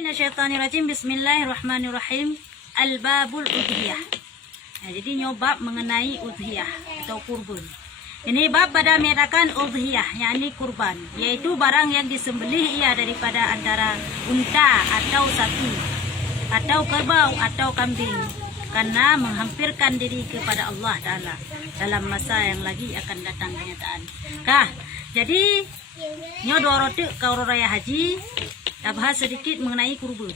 Minasyaitanirrajim. Bismillahirrahmanirrahim. Al-babul udhiyah. Nah, jadi nyobab mengenai udhiyah atau kurban. Ini bab pada menyatakan udhiyah, yakni kurban, yaitu barang yang disembelih ia daripada antara unta atau sapi atau kerbau atau kambing, karena menghampirkan diri kepada Allah Ta'ala dalam masa yang lagi akan datang kenyataan. Jadi nyo dorote kau raya haji. Dah bahas sedikit mengenai kurban.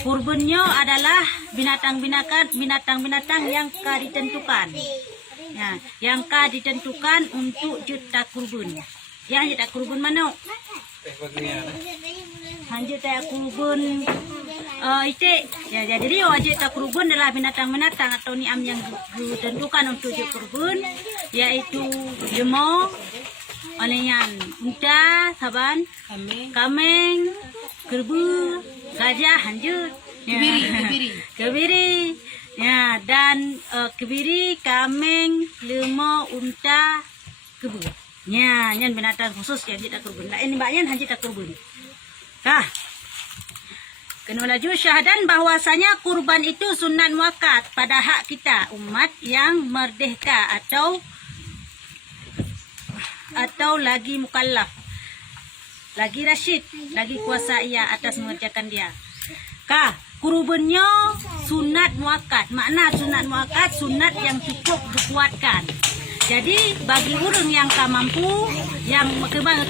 Kurbannya adalah binatang-binatang yang ditentukan. Ya, yang ditentukan untuk juta kurban. Yang juta kurban mana? Hanjut tak kurban itik. Ya, jadi wajib tak kurban adalah binatang-binatang atau niam yang ditentukan untuk juta kurban, yaitu lemau, olehan unta, saban, kambing, kerbau, gajah, hanjut, kebiri, ya, dan kebiri, kambing, lemau, unta, kerbau. Ya, yang binatang khusus yang kita kurban. Lain mbaknya hanjut tak kurban. Kena laju syahadan bahwasanya kurban itu sunat muakkad pada hak kita umat yang merdeka atau lagi mukallaf, lagi rasyid, lagi kuasa ia atas mengerjakan dia. Kurbannya sunat muakkad. Makna sunat muakkad, sunat yang cukup dikuatkan. Jadi bagi orang yang mampu, yang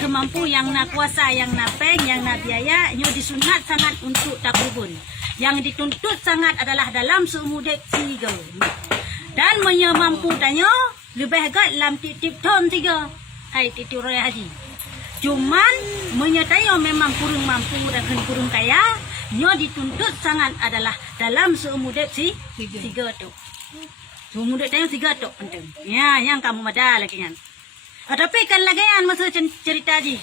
kemampu, yang nak kuasa, yang nak peng, yang nak biaya, nyo disunat sangat untuk tak kurban. Yang dituntut sangat adalah dalam seumur dek 3. Dan mampu tanya lebih agak dalam tip-tip tahun 3. Hai titip raya haji. Cuman menyertai memang kurang mampu dan kurang kaya, nyo dituntut sangat adalah dalam seumur dek 3 tu. Seumur dek tanya 3 tu penting. Ya, yang kamu ada lagi kan. Tapi kan lagi kan masa cerita haji.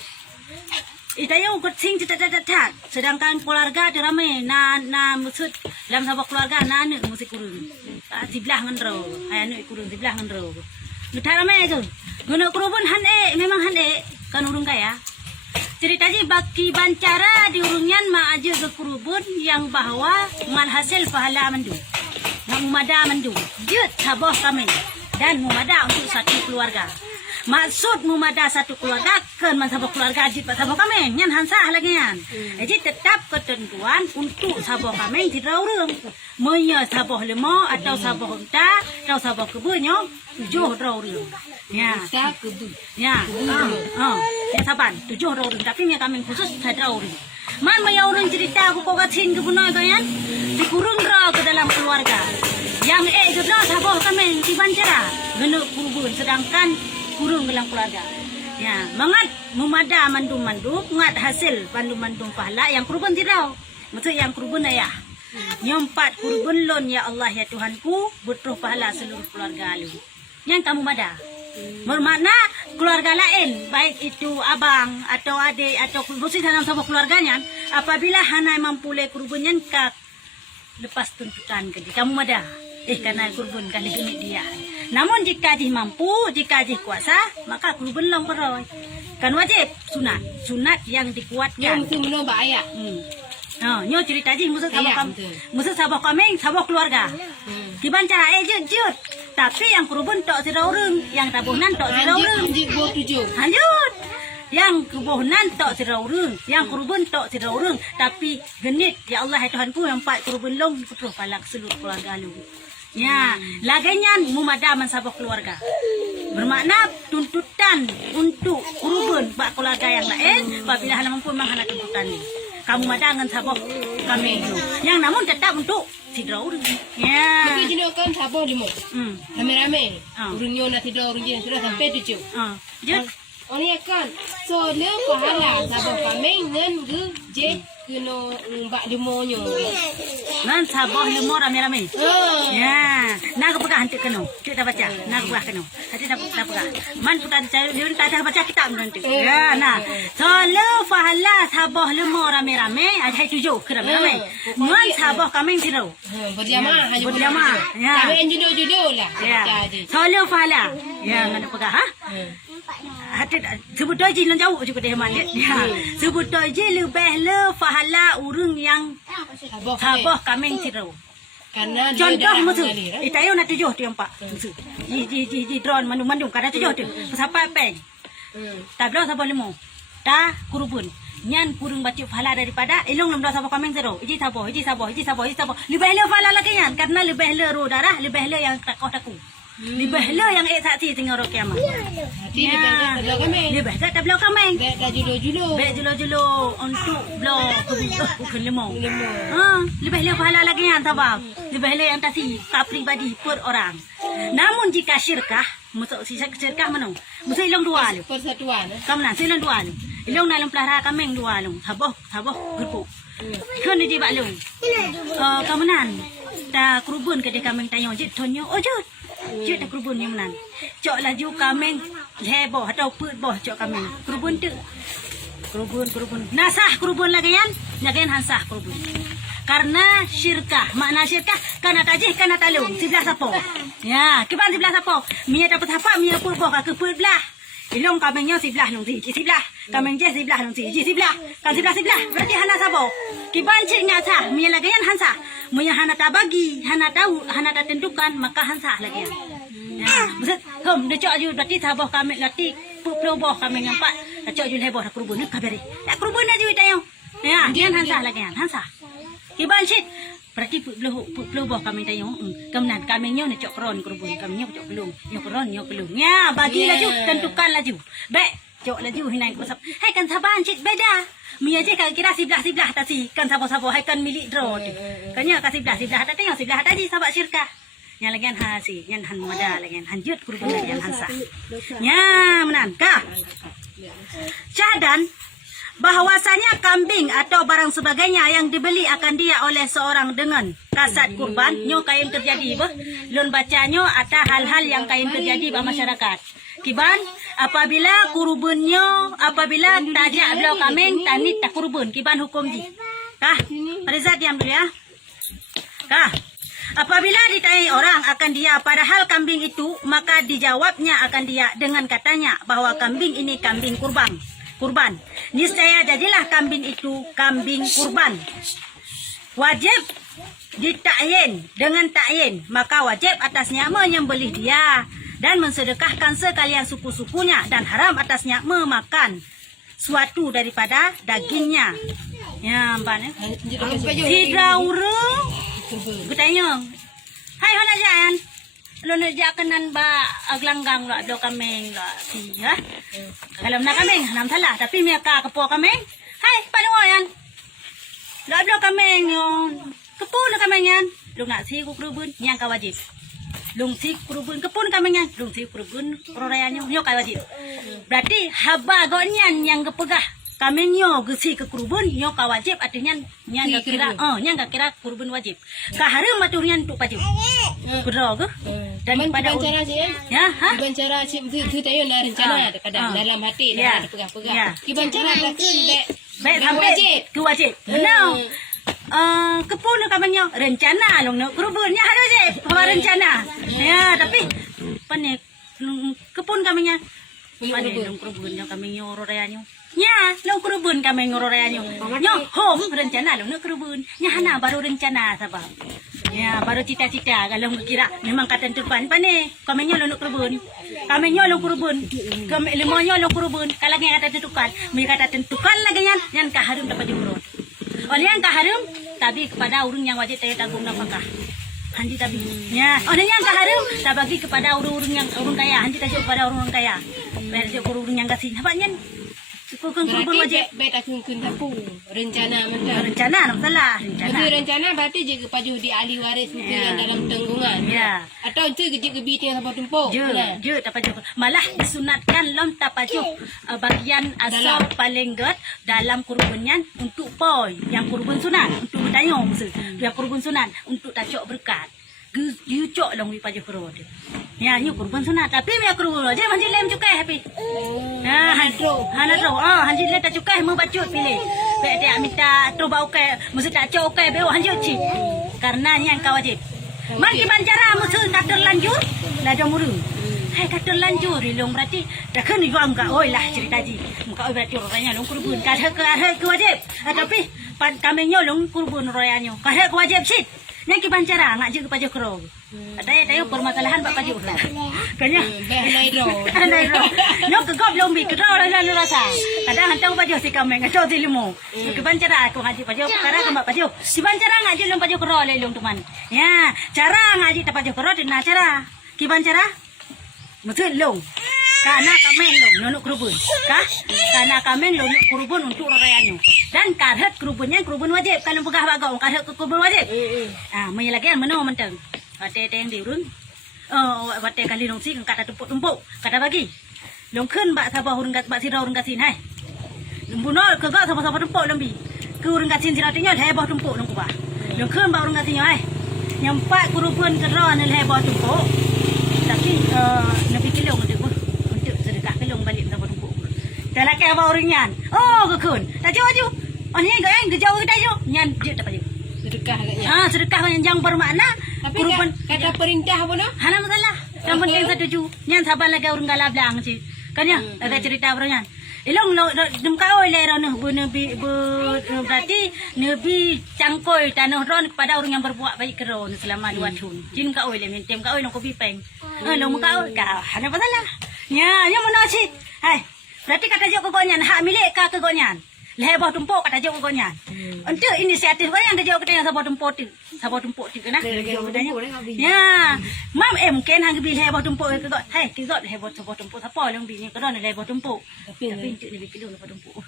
Itayo kucing cetat. Sedangkan keluarga ada ramai. Na maksud dalam sahabat keluarga anak mesti kurang. Sebelah ngendro. Ayah kurang sebelah ngendro. Mudah ramai tu. Guna kurban memang kan urung kaya. Cerita je baki bancara di urungan ma aja ke kurban yang bahwa mal hasil pahala mandu. Yang mumada mandu. Jut sabah kami dan mumada untuk satu keluarga. Maksud mumada satu keluarga kan sabah keluarga jut sabah kami nyan hansah lagi kan. Jadi tetap ketentuan untuk sabah kami tidak urung. Monya sabah lemau atau sabah unta atau sabah kebunyo 7 orang. Ya. Ya. Ya saban 7 orang tapi yang kami khusus 1 orang. Man maya orang cerita aku kok kacin ke bunoy kayan dikurung ra ke dalam keluarga. Yang gedno sabah kami di bancara geno kurban sedangkan kurung dalam keluarga. Ya, mangat mumada mandum ngat hasil mandum pahala yang kurban tidak. Maksud yang kurban ayah. Nyompat kurban lon ya Allah ya Tuhanku butuh pahala seluruh keluarga lu. Yang kamu mada. Bermakna keluarga lain, baik itu abang atau adik atau mesti dalam sebuah keluarganya, apabila hana mampu le kurbannya lepas tuntutan ke kamu mada. Karena kurban kali ini dia. Namun jika jih mampu, jika jih kuasa, maka kurban long peroy. Kan wajib sunat yang dikuatkan. Yang mesti bahaya. Nyo cerita je musuh sabah kami, sabah keluarga. Kiban cara jut. Tapi yang kurban tok sira urang, yang tabunan tok sira urang. Lanjut. Yang kebohnan tok sira urang, yang kurban tok sira urang, tapi genit ya Allah ya Tuhanku yang 4 kurban long putuh palak seluruh keluarga lu. Ya, laganya mumada sabah keluarga. Bermakna tuntutan untuk kurban bak keluarga yang lain, apabila hana mampu memang hana tuntutan ni. Kamu madangan sabah kami itu. Yang namun tetap untuk sidra urang. Ya. Tapi jenis kan sabah limo. Rame-rame. Urungnya nak sidra urungnya sudah sampai 7. Jut. Oni kan. So le pahala sabah kami ngan je kuno mbak demonyo. Nan sabah limo rame-rame. Ya. Nak pegah hantu keno. Kita baca. Nak pegah keno. Hati tak pegah. Man putan saya dia tak baca kitab nanti. Ya, nah. So le pahala sabah limo rame-rame ada 7 ke rame-rame. Man sabah kami tidak. Berjamaah. Ya. Tapi yang judul lah. Ya. So le pahala. Ya, ngana pegah ha? hati sebut doji lan jauh juga dia malik. Ya. Sebut doji lebih le fahala urang yang sabah kambing tiro. Karena dia Contoh darah musuh. mengalir. Itayo na tujuh tu yang pak. Ji drone mandum kada tujuh tu. Sampai peng. Tablo sabah limo. Ta kurubun. Nyan kurung baca fahala daripada ilung lam sabah kambing tiro. Iji sabah. Lebih le fahala lagi yan karena lebih le ro darah, lebih le yang takoh taku. Lebih le yang saksi tengok rok kiamat. Hati dia tablo kami. Lebih tak tablo kambing. Dah julo-julo. Bek julo-julo untuk blok bukan lemong. Lebih le pahala lagi yang tabak. Lebih le yang tasi tak pribadi per orang. Namun jika syirkah, masuk syirkah mana? Masuk ilong dua lu. Persatuan. Kamu nak ilong dua lu. Ilong dalam pelihara kambing dua lu. Haboh gerpu. Kan di bak lu. Kamu nan. Ta kerubun ke dia kambing tanya jit tonyo. Oh jut. Jut tak kerubun yang nan. Cok laju kambing heboh atau put boh cok kambing. Kerubun tu. Kerubun. Nasah kerubun lagi yan hansah kerubun. Karena syirkah, makna syirkah kana tajih kana talung sebelah sapo. Ya, kiban sebelah sapo. Mia dapat apa mia put boh ke put belah. Ilong kambingnya sebelah nung si sebelah. Kambing je sebelah nung si sebelah. Kan sebelah. Berarti hana sapo. Kiban cik ngasa mia lagi yan hansah. Mia hana tak bagi, hana tahu, hana tak tentukan maka hansah lagi yan. Ya, maksud dia cok ju berarti saboh kambing lati put boh kambing nampak. Cok ju heboh kerubun ni kabari. Tak kerubun aja tayo. Ya, dia hansah lagi yan, hansah. Kiban shit. Berarti put boh kambing tayo. Kemudian kambingnya ni cok kron kerubun, kambingnya cok belum. Yo kron, yo belum. Ya, bagi laju, tentukan laju. Baik, cok laju hinai kusap. Hai kan saban shit beda. Mia je kan kira sebelah tasi kan sabo-sabo hai kan milik drone. Kanya ka sebelah tak tengok sebelah tadi sahabat syirkah. Yang lagian hasi, yang han muda lagian hanjut kurban yang hansa. Ya, menan kah? Syahadan bahwasanya kambing atau barang sebagainya yang dibeli akan dia oleh seorang dengan kasat kurban nyo kain terjadi bah lun bacanya ada hal-hal yang kain terjadi bah masyarakat kiban apabila apabila tajak belau kambing tanit tak kurban kiban hukum di kah Rizat diam dulu ya kah apabila ditanyai orang akan dia padahal kambing itu maka dijawabnya akan dia dengan katanya bahwa kambing ini kambing kurban. Niscaya jadilah kambing itu kambing kurban. Wajib ditakyin dengan takyin, maka wajib atasnya menyembelih dia dan mensedekahkan sekalian suku-sukunya dan haram atasnya memakan suatu daripada dagingnya. Ya, mbak. Tidak urung. Kutanya, hai hana jayan. Lo nak jakanan ba aglanggang lo do kambing lo si ha. Kalau nak kambing nam salah tapi mia ka kepo kambing. Hai paano yan? Lo do kambing yo. Kepo na kambing yan. Lo nak si kurubun yang ka wajib. Lung si kurubun kepun kambing yan. Lung si kurubun rorayanyo yo ka wajib. Berarti haba gonyan yang kepegah kambingnya gesi ke kurubun yo ka wajib artinya nya gak kira kurubun wajib. Ka harum maturian untuk wajib. Bro ke? Dan pada cara sih ya, ha? Kiban cara cip tu tayo na rencana kadang dalam hati dah ada pegang-pegang. Kiban cara baik sampai ke wajib. No. Kepun kambingnya rencana long no kurubunnya harus je apa rencana. Ya, tapi pane kepun kambingnya pane long kurubunnya kambingnya roreanyo. Ya, long kurubun kambing roreanyo. Nyo home rencana long no kurubun. Nya hana baru rencana sabab. Ya, baru cita-cita kalau kira memang kata tentukan pane kambingnya long kurubun. Kambingnya long kurubun. Lemonyo long kurubun. Kalau yang kata tentukan, mereka kata tentukan lagi yang kaharum dapat diurut. Oleh yang kaharum tapi kepada urang yang wajib saya tanggung nafkah. Handi tapi. Ya, oleh yang kaharum tak bagi kepada urang yang urang kaya, handi tajuk kepada urang kaya. Biar dia urang yang kasih. Nampaknya kurubun wajib. Beta kun tapu rencana mentah. Rencana nak salah rencana. Itu rencana berarti je kepada di ahli waris itu yang dalam tanggungan. Ya. Atau itu je gebiti yang sampai tumpuk. Je tapajuk. Malah disunatkan lom tapajuk bagian asal paling gut dalam kurbannya untuk poi yang kurban sunat untuk bertanya maksud. Yang kurban sunat untuk tajuk berkat. You cok long wi pajuk kurban. Ya, ni kurban sunat tapi me kurban aja manji lem cukai happy. Ha, hana tro. Hanji le ta cukai mau bacut pilih. Be dia minta tu bau ke, mesti tak cok ke be hanji ci. Karena yang kau wajib. Man ki bancara musuh tak terlanjur, la jomuru. Hai kata lanjur long berarti dah kena juga enggak oi lah cerita ji. Muka oi berarti orangnya long kurban kata ke wajib. Tapi kami nyolong kurban royanyo. Kata ke wajib sit. Yang kibancara ngak je ke pajak kero. Tayo permasalahan pak pajak kero. Kanya Nai ro. No ke gop lombi ke ro la rasa. Kadang hantang pajak si kami ngaco si limo. Kibancara aku ngaji pajak kara ke mak pajak. Kibancara ngak je long pajak kero le long teman. Ya, cara ngaji ta pajak kero dina cara. Kibancara betul long. Karena kami long nonok kurban. Karena kami long kurban untuk rayanyo. Dan karhat kurbannya kurban wajib. Kalau pegah bagau karhat kurban wajib. Mai lagi an meno menteng. Kate teng diurun. Wate kali long si kata tumpuk-tumpuk. Kata bagi. Long keun bak sabah urang kat bak sirau urang kasin hai. Lumbuno ke gak sama-sama tumpuk lembi. Ke urang kasin sirau tinyo hebah tumpuk long kubah. Long keun bak urang kasinyo hai. Nyampak kurban kera nel hebah tumpuk. Tapi nabi kilong untuk sedekah kilong balik sama tumpuk. Dalam ke abang orangnya. Oh kekun. Tak jauh. Oh ni gak jauh kita jauh. Nyan dia tak payah. Sedekah agaknya. Sedekah yang bermakna Tapi kurban. kata perintah apa no? Hana masalah. Yang penting setuju. Nyan sabar lagi orang galak belang sih. Kan ya? Ada cerita orangnya. Ilong demka oi le ron nabi berarti nabi cangkoi tanah ron kepada orang yang berbuat baik keron selama 2 tahun. Jin ka oi le mentem ka oi long kopi peng. Long ka oi ka hana masalah. Nya mana sih? Hai. Berarti kata jok kegonyan hak milik ka kegonyan. Lebah tumpuk kata jok kegonyan. Untuk inisiatif yang kata jok kita sabah tumpuk tu kena. Ya. Mam mungkin hang bi lebah tumpuk ke got. Hai, ke got lebah tumpuk siapa long bi ni keron lebah tumpuk. Tapi untuk lebih kilo lebah tumpuk.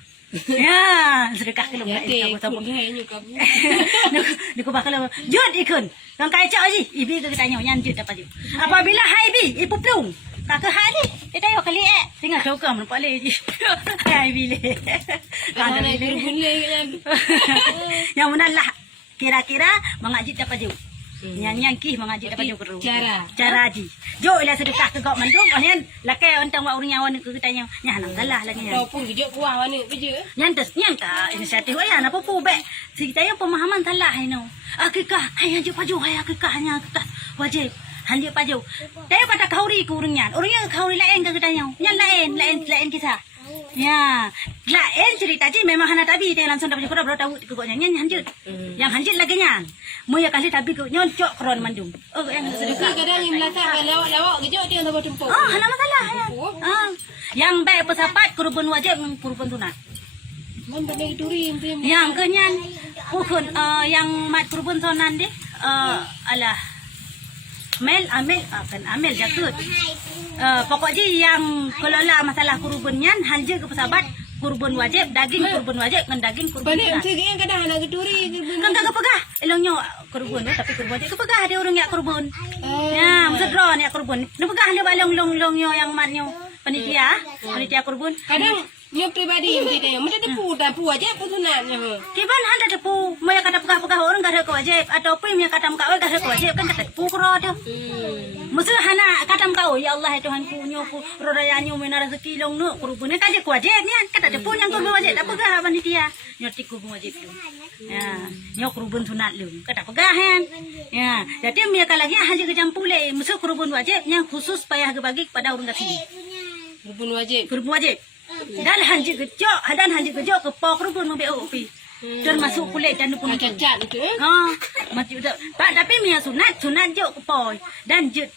Ya, sedekah kilo Ya, sabah. kayaknya kamu. Ni ko bakal jod ikun. Kang kai cak ji, ibi ke tanya nyan jod dapat jod. Apabila hai bi, ipu plung. Kakak hari, kita yo kali tinggal kau kamu nampak le je. Hai bi le. Kalau nak kurban le Yang mana lah. Kira-kira mengajit dapat jod. Nyan kih mengajit dapat jod keru. Cara ji. Jo ila sedekah ke gok mandum, onian lakai ontang wa urang nyawan ke tanya. Nya nang salah lagi nya. Ataupun kejap kuah mana beje. Nyan ka inisiatif ayah apa pu be. Kita yang pemahaman salah ino. Akikah hai hanje paju hai akikah hanya wajib. Hanje paju. Tayo kata kauri ku urangnya. Urangnya kauri lain ke tanya. Nyan lain kisah. Ya, lain cerita je memang hana tabi dia langsung dapat kau tahu kegoknya nyan hanjut. Yang hanjut lagi nyan. Mu ya kali tabi ku nyocok keron mandum. Yang sedekah Kadang yang belakang lawak kejap dia tambah tumpuk. hana masalah. Yang baik pesapat kurban wajib kurban sunat. Man pandai duri Yang kenyan ukun yang mat kurban sunat deh. Alah Amel jakut. Pokoknya yang kelola masalah kurbannya hanja ke pesabat kurban wajib, daging kurban wajib dengan daging kurban Balik sunat. macam yang kadang anak geduri. Kan kagak pegah. Elongnya kurban tapi kurban wajib pegah ada orang yang kurban. Ya, maksud drone yang kurban. Nu pegah dia balong long yang matnya panitia kurban. Kadang yang pribadi yang kita yang macam tepu aja pun sunatnya. Kiban handa tepu, moya kata pegah orang gak ada wajib ataupun moya kata mkawai gak ada wajib kan kata tepu kero tu. Maksud hana kata mkawai ya Allah Tuhan ku nyoku rodayanyo mena rezeki long nu kurban kan dia wajib ni kata tepu yang kurban wajib tak pegah panitia. Nyoti kurban wajib tu. Ya, nyok kurban sunat lu kata pegah kan. Ya, jadi moya kalagi hanya kecampur le, maksud kurban wajib yang khusus payah bagi kepada orang kasih. Kurban wajib. Kurban wajib. Dan hanji kejok ke pok rubun mobil opi. Termasuk kulit dan pun Cacat itu macam tu. Tapi mia sunat jok ke poi dan jut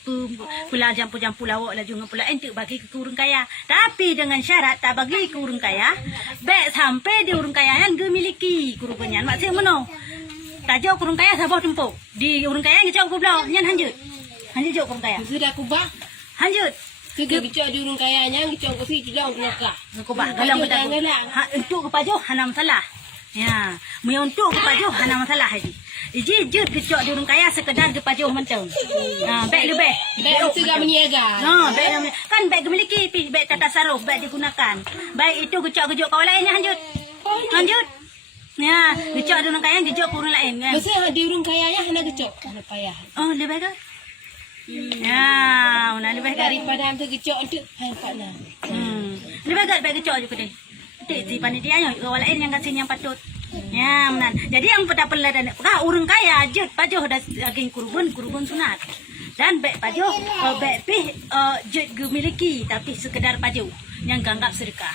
pula jampu lawak laju dengan pula ente bagi ke urang kaya. Tapi dengan syarat tak bagi ke urang kaya, baik sampai di urang kaya yang gemiliki kurbannya. Maksud mana? Tak jok urang kaya sabah tempuk. Di urang kaya yang jok kublau nyan hanjut. Hanjut jok urang kaya. Sudah kubah. Hanjut. Kecok di urang kayanya, kecok ke situ dah kelakar. Kubah kalau kita untuk kepajuh hana masalah. Ya, mu untuk kepajuh hana masalah haji. Iji jut kecok di urang kaya sekedar kepajuh mentang. Baik lebih. Baik juga meniaga. Baik kan baik memiliki baik tata saruf baik digunakan. Baik itu kecok kau lainnya hanjut. Hanjut. Ya, kecok di urang kaya kecok ke urang lain kan. Masa di urang kayanya hana kecok. Hana payah. Oh, lebih kan? Ya, mana lebih dari daripada ambil kecok untuk hampat lah. Lebih baik kecok juga deh. Si panitia orang lain yang kasih yang patut. Ya, menan. Jadi yang pada perla dan urang kaya je pajuh dah daging kurban sunat. Dan beg baju, beg pih jet gemiliki tapi sekedar baju yang ganggap sedekah.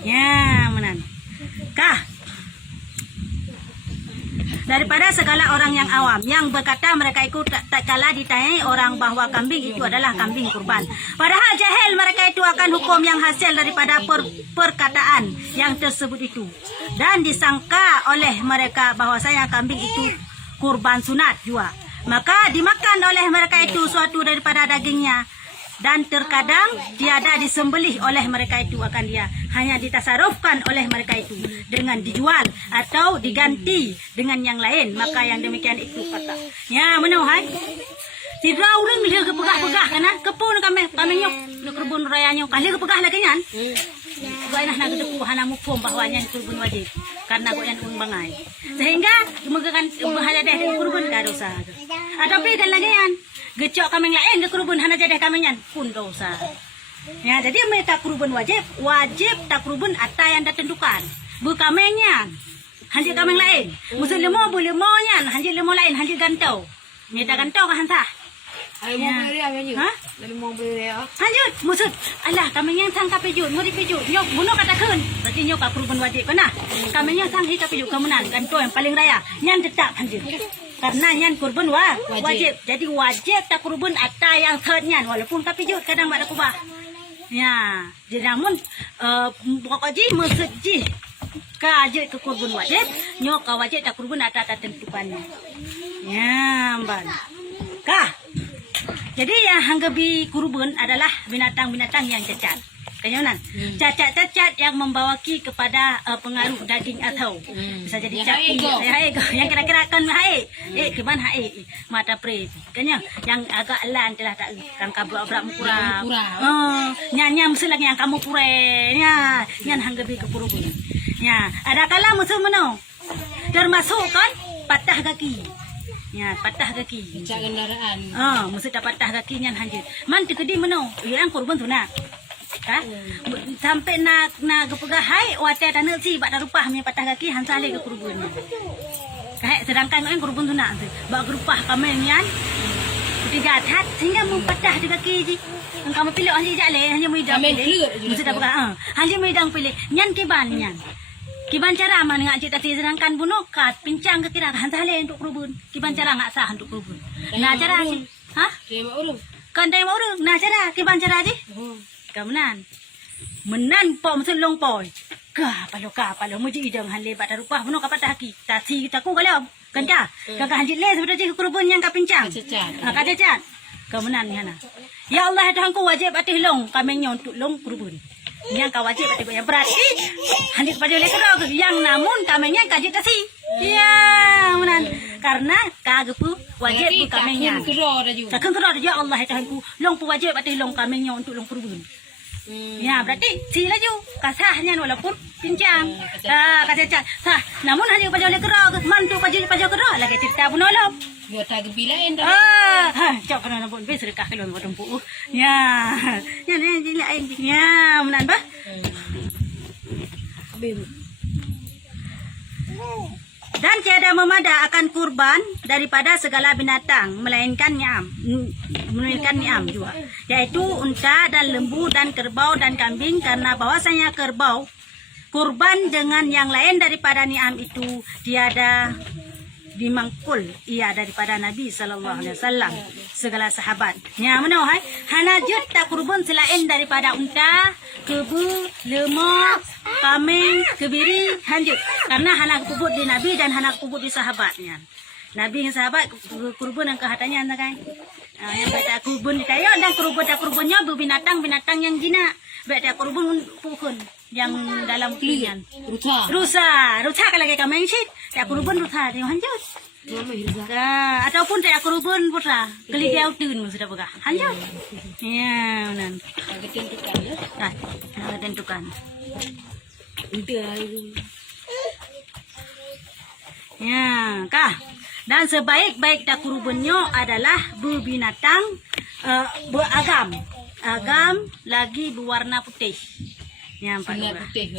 Ya, menan. Kah? Daripada segala orang yang awam yang berkata mereka itu tak kala ditanyai orang bahwa kambing itu adalah kambing kurban. Padahal jahil mereka itu akan hukum yang hasil daripada perkataan yang tersebut itu. Dan disangka oleh mereka bahwasanya kambing itu kurban sunat juga. Maka dimakan oleh mereka itu suatu daripada dagingnya. Dan terkadang tiada disembelih oleh mereka itu akan dia. Hanya ditasarufkan oleh mereka itu dengan dijual atau diganti dengan yang lain. Maka yang demikian itu kata. Ya, menuhai. Tidak orang dia kepegah-pegah kan? Kepun kami nyok. Nak kebun raya nyok. Kali kepegah lagi kan? Buat nak gedek hana mukum bahwanya kurban wajib. Karena kau yang bangai. Sehingga memegang bahaya deh dengan kurban gak dosa. Atau dan lagi kan? Gecok kami lain ke kurban hana jadi kami nyan pun dosa. Ya, jadi mereka kurban wajib tak kurban atas yang ditentukan. Bukan menyan. Hanjir kami lain. Musuh lemo boleh lemo nyan, hanjir lemo lain, hanjir gantau. Nyata gantau ke hanta. Ay mo beri apa ni? Ha? Dari mo beri apa? Hanjir, musuh. Alah, kami yang sang kapijut, mau dipijut. Nyok bunuh kata kun. Berarti nyok ka kurban wajib kena. Kami yang sang hita pijut kemenang gantau yang paling raya. Nyan tetap hanjir. Karena nyan kurban wajib. Jadi wajib tak kurban atas yang third nyan. Walaupun kapijut kadang mak ada kubah. Ya, jadi namun pokoknya mesejih kajut ke kurban wajib, nyok ka wajib tak kurban atas tentukannya. Ya, mbak. Kah? Jadi yang hanggabi kurban adalah binatang-binatang yang cacat. Kenyonan, cacat-cacat yang membawaki kepada pengaruh daging atau bisa jadi cacat. Yang kira-kira kan hae, keban hae, mata pre. Kenya yang agak lan telah tak kan kabu abrak mukura. Nyanyam selagi yang kamu purenya, nyan hanggabi ke kurban. Ya, ada kala musuh meno. Termasuk kan patah kaki. Ya, patah kaki. Cak kendaraan. Mesti tak patah kaki nyan hanjir. Man tekedi meno, yang kurban tu nak. Ka? Sampai nak kepegah hai wate tanah si bak darupah punya patah kaki hansale ke kurban. Kahek sedangkan orang kurban tu nak bak gerupah kami nyan. Tiga tat sehingga mempatah di kaki ji. Kamu pilih hanjir jale, hanjir muidang pilih. Mesti tak pegah. Hanjir muidang pilih. Nyan kiban nyan. Kiban cara mana ngak cita sedangkan bunuh kat pincang ke kira hansale untuk kurban. Kiban cara ngak sah untuk kurban. Nah cara ji. Hah? Terima ulung. Kan dai mau urang. Nah cara kiban cara ji. Kemenan menan pom selong poi ka palo muji idang han lebat darupah buno ka patah ki tasi taku kalau kanta kakak hanjit le sebenarnya kurban yang kapincang cacat kemenan hana ya Allah Tuhanku wajib atih long kami untuk long kurban yang ka wajib atih yang berarti hanjit pada le kerau yang namun kami yang kaji tasi ya menan karena kagepu wajib kami yang takkan kerau ya Allah Tuhanku long pu wajib atih long kami untuk long kurban. Ya, berarti si laju kasahnya walaupun pincang. Kasah sah. Namun hanya pada oleh kerau, mantu pada kerau lagi cerita bunolop. Yo tak bilain dah. Cak kena pun be sedekah kelon tempu. Ya. Ya ni lain. Ya, menan bah. Dan tiada memada akan kurban daripada segala binatang melainkan niam juga, yaitu unta dan lembu dan kerbau dan kambing, karena bahwasanya kerbau kurban dengan yang lain daripada niam itu tiada dimangkul ia daripada Nabi sallallahu alaihi wasallam segala sahabat. Nya menohai hanajut tak kurban selain daripada unta, kebu, lembu, kambing, kebiri hanjut. Karena hanak kubut di Nabi dan hanak kubut di sahabatnya. Nabi dan sahabat kurban yang kehatanya kan. Yang baca kurban ditayo dan kurbannya binatang-binatang yang jina. Baca kurban pukun yang dalam pilihan. Rusa kalau kayak kambing sih. Tak kurban rusa dia hanjut. Ataupun tak kurban putra keli dia utun sudah pegah hanjut. Ya, nan. Tentukan ya. Tentukan. Ya, kah? Dan sebaik-baik tak kurbannya adalah berbinatang agam lagi berwarna putih. Yang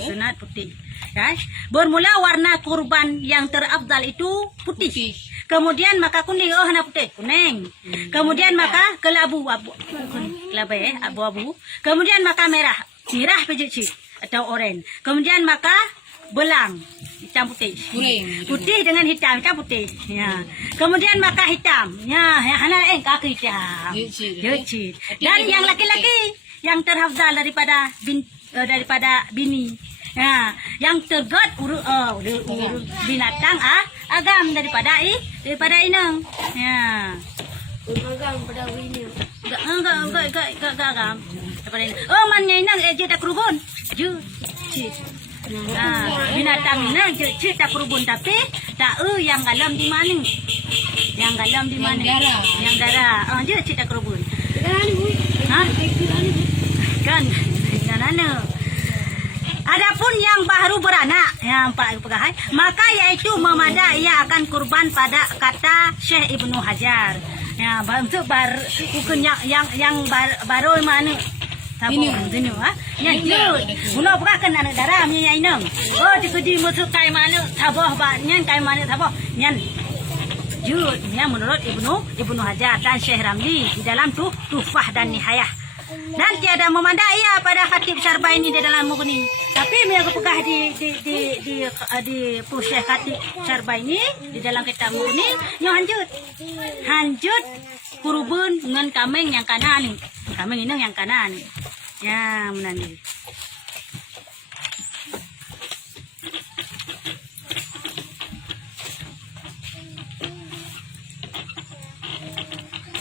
sunat putih. Guys, bermula warna kurban yang terafdal itu putih. Kemudian maka kuning, oh hana putih, kuning. Kemudian maka kelabu, abu-abu. Kemudian maka merah pejik atau oranye. Kemudian maka belang, hitam putih. Putih dengan hitam putih. Ya. Kemudian maka hitam. Ya, hana kaki hitam. Yucit. Dan yang laki-laki yang terhafzal daripada bini. Ya, yang tergot binatang agam daripada inang. Ya. Agam pada ini. Enggak agam. Daripada inang. Oh, mannya inang tak kerubun. Cit. Binatang inang cit tak kerubun tapi tak yang galam di mana? Yang galam di mana? Yang darah. Cit tak kerubun. Kan adapun yang baru beranak, yang Pak Pegahai, maka yaitu memada ia akan kurban pada kata Syekh Ibnu Hajar. Ya, untuk bukan yang baru mana? Ini, guna bukan anak darah punya inang. Oh, dikudi masuk kai mana? Tabah banyan kai mana tabah? Nyan. Jud, yang menurut Ibnu Hajar dan Syekh Ramli di dalam Tuhfah dan Nihayah. Dan tiada memandai ia pada Khatib Syarbaini di dalam mukni. Tapi mereka pegah di Syekh Khatib Syarbaini di dalam kitab mukni yang hanjut kurubun dengan kameng yang kanan. Kameng ini yang kanan. Ya, menani.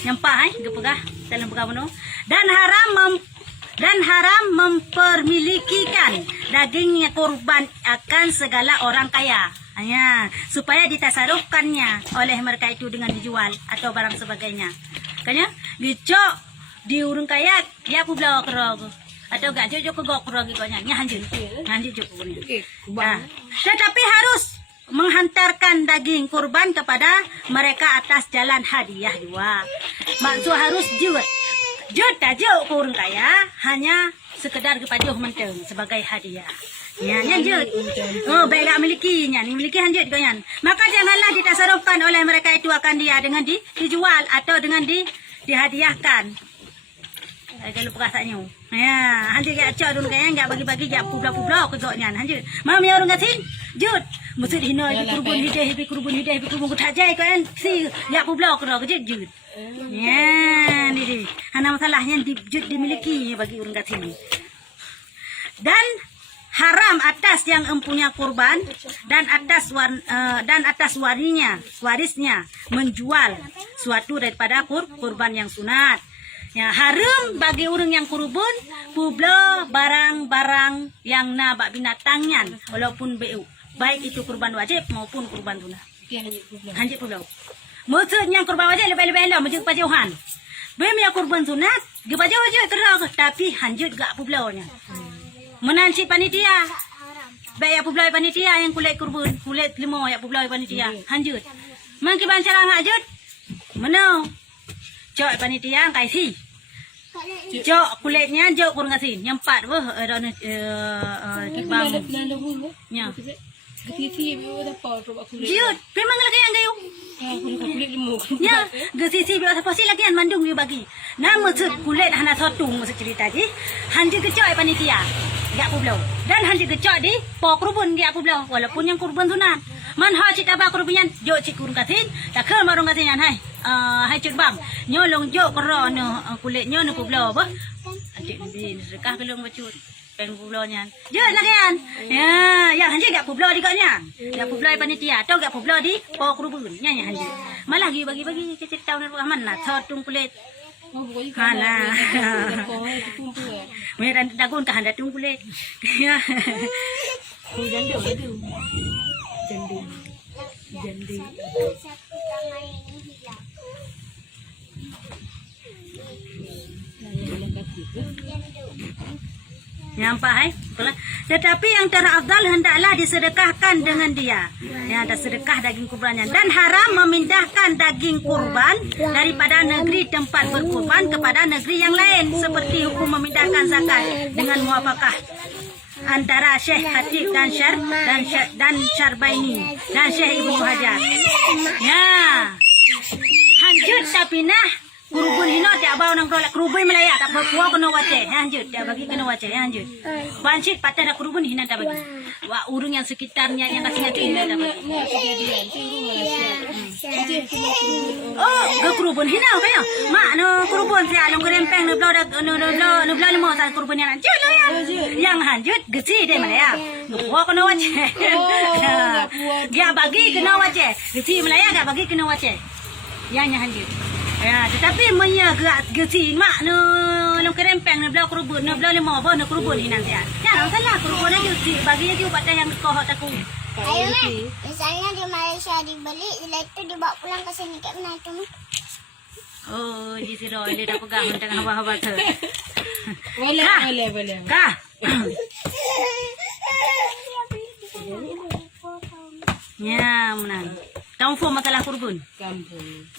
Nyampai gepegah dalam pegah penuh dan haram mempermilikikan dagingnya kurban akan segala orang kaya hanya supaya ditasarufkannya oleh mereka itu dengan dijual atau barang sebagainya. Kanya dicok di urung kaya dia pula kerog atau gak joko gok kerog ikutnya hanjut joko ni. Tetapi harus menghantarkan daging kurban kepada mereka atas jalan hadiah juga. Maksud harus jut tajuk kurang kaya hanya sekedar kepada menteng sebagai hadiah. Ya, hanjut. Oh, baik gak milikinya, miliki hanjut goyan. Maka janganlah ditasarufkan oleh mereka itu akan dia dengan dijual atau dengan dihadiahkan. Kalau perasaannya. Ya, hanjut gak acak dulu kaya gak bagi-bagi gak publa-publa ke goknya hanjut. Mami orang gatin, jut. Mesti hina kurban hidah kurban kutajai kan si gak publa ke jut. Ya, ni dia. Hana masalahnya dimiliki bagi orang gatin. Dan haram atas yang empunya kurban dan atas warisnya menjual suatu daripada kurban yang sunat. Ya, haram bagi orang yang kurban publa barang-barang yang nabak binatangnya walaupun baik itu kurban wajib maupun kurban sunat. Hanjit publa. Maksudnya kurban wajib lebih-lebih lah macam pajauhan. Bemia kurban sunat, gepajau wajib terang tapi hanjut gak publanya. Menanci panitia. Baik publa panitia yang kulit kurban, kulit limau ya publa panitia. Hanjut. Mangki bancara ngajut. Mana? Cok panitia kaisi. Jok kulitnya jok kurang kasih. Yang 4 ada bang. Ya. Jut, memang lagi yang gayo. Ya, gesisi biasa pasti lagi yang mandung dia bagi. Nama kulit hana sotung masa cerita je. Hanji kecok panitia. Gak pulau. Dan hanji kecok di pok kurban gak pulau. Walaupun yang kurban sunat. Man ha cita ba kurban jok cik kurang kasih. Tak ke marung kasih yang hai. Hai cut bang. Nyolong jok kero no kulitnya no pulau apa? Adik ni sedekah kelong bacut. Pen publanya. Ya lagi kan. Ya, yang hanji gak publo di koknya. Gak publo panitia atau gak publo di pok kurban. Nya hanji. Malah bagi-bagi cerita orang Rahman nak sotung kulit. Mana. Meran dagun ka handa tung kulit. Ya. Jandi. Nyampai, tetapi yang terafdal hendaklah disedekahkan dengan dia. Ya, ada sedekah daging kurbannya dan haram memindahkan daging kurban daripada negeri tempat berkurban kepada negeri yang lain seperti hukum memindahkan zakat dengan muafakah antara Syekh Khatib dan Syarbaini dan Syekh Ibnu Hajar. Ya. Hanjut tapi nah kurubun hino tak bau nang tolak kurubun Melaya tak berpuak kena wace. Hanjut tak bagi kena wace. Hanjut. Bansit patah dah kurubun hina tak bagi. Wah urung yang sekitarnya yang kasihnya tu hina tak bagi. Oh, ke kurubun hina kaya. Mak no kurubun sia no gerempeng no blau limo sa kurubun yang hanjut lo yang hanjut gesi deh Melaya. Puak kena wace. Dia bagi kena wace. Gesi Melaya tak bagi kena wace. Yang hanjut. Ya, tetapi menya gerak gesi mak no kerempeng no blau kurubun no blau limo bo no kurubun ni nanti. Ya, salah kurubun aja gesi bagi aja patah yang koh taku. Ayo meh, misalnya di Malaysia dibeli, setelah itu dibawa pulang ke sini kayak mana tu meh? Oh, di sini dia dah pegang dengan hawa-hawa tu. Boleh. Kah? Ya, menang. Tahu faham masalah kurban? Kampung.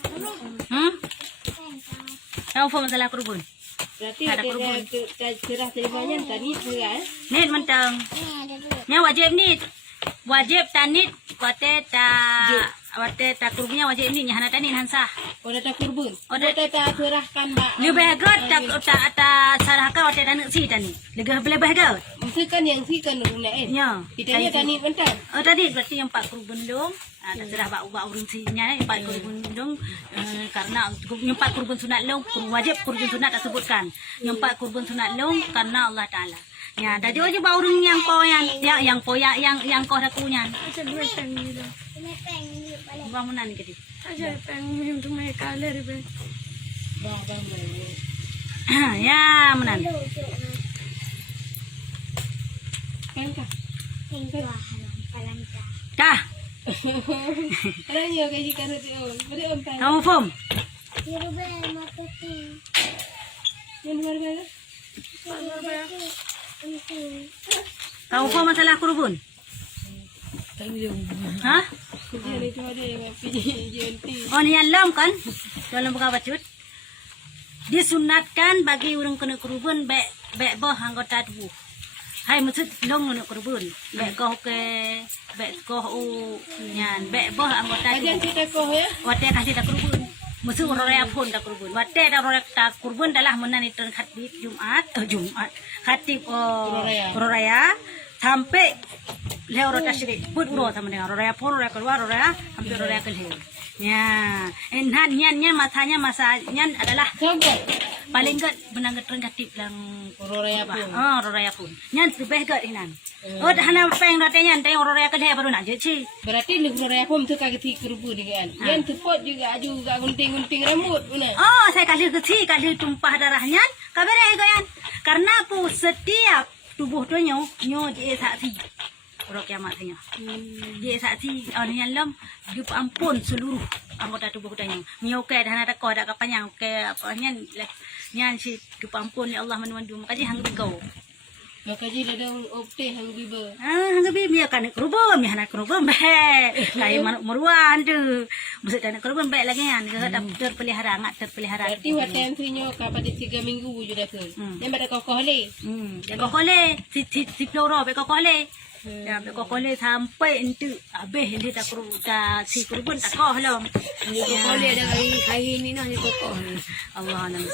Tahu faham masalah kurban? Berarti ada cerah terimanya tadi cerah. Nit mentang. Nya wajib nit. Wajib tanit wate ta kurbannya wajib nit nya hana tanit hansah. Oda tak kurban. Oda tak cerahkan mbak. Lebih got ta sarahkan wate tanit si tanit. Lebih got. Mesti kan yang si kan rumah Ya. Kita ni tani mentang. Oh tadi berarti yang 4 kurban dong. Tak serah bak urung sinya 4 kurban dong karena yang 4 kurban sunat long wajib kurban sunat tak sebutkan. Yang 4 kurban sunat long karena Allah Taala. Ya, tadi aja bau urung yang kau yang kau dah punya. Bangunan ke dia. Ya, menan. Kah? Orang yo kaji kan tu. Boleh om tak? Kamu faham? Yang luar mana? Kamu faham masalah kurban? Hah? Kerja ni tu ada yang PJNT. Oh ni yang lam kan? Dalam buka bacut. Disunatkan bagi orang kena kurban baik boh anggota tubuh. Hai maksud long nak kurban. Baik kau baik kau nyan baik boh anggota Ada tubuh. cerita kau ya? Wate kasih tak kurban. Maksud orang raya pun tak kurban. Wate dah orang tak kurban adalah menani khatib Jumat. Khatib orang raya sampai lewat tasyrik. Put uro sama dengan orang raya pun orang keluar orang raya hampir orang raya kelihir. Ya, enhan nyan masanya adalah Sabar. paling gat benang getren khatib lang Orang raya pun. orang raya pun. Nyan lebih gat inan. Oh hana peng datanya teng orang raya kelihir baru nak je. Berarti lu orang raya pun tu kaki kerbu dengan. Yang tepot juga gunting rambut mana? Oh, saya kasih kecil, kasih tumpah darahnya. Kabar gayan. Karena aku setiap tubuh tu nyo dia saksi. Orang kiamat tanya. Dia saksi orang yang lam dia ampun seluruh anggota tubuh kita nyo. Nyo ke dah nak kau dak kapanyang ke apa nyan si dia ampun ya Allah menuandu makanya hang kau. Maka jadi ada opte hang biba. Hang biar kan kerubun, mi hanak kerubun baik. Kai manuk meruan tu. Maksud dan kerubun baik lagi kan. Dia terpelihara terpelihara. Berarti waktu yang kapan 3 minggu je dah tu. Yang pada kokoh le. Yang kokoh le si flora be kokoh le. Ya be kokoh le sampai entu habis dia tak si kerubun tak koh long. Kokoh le ada hari ni nah ni kokoh ni. Allah nama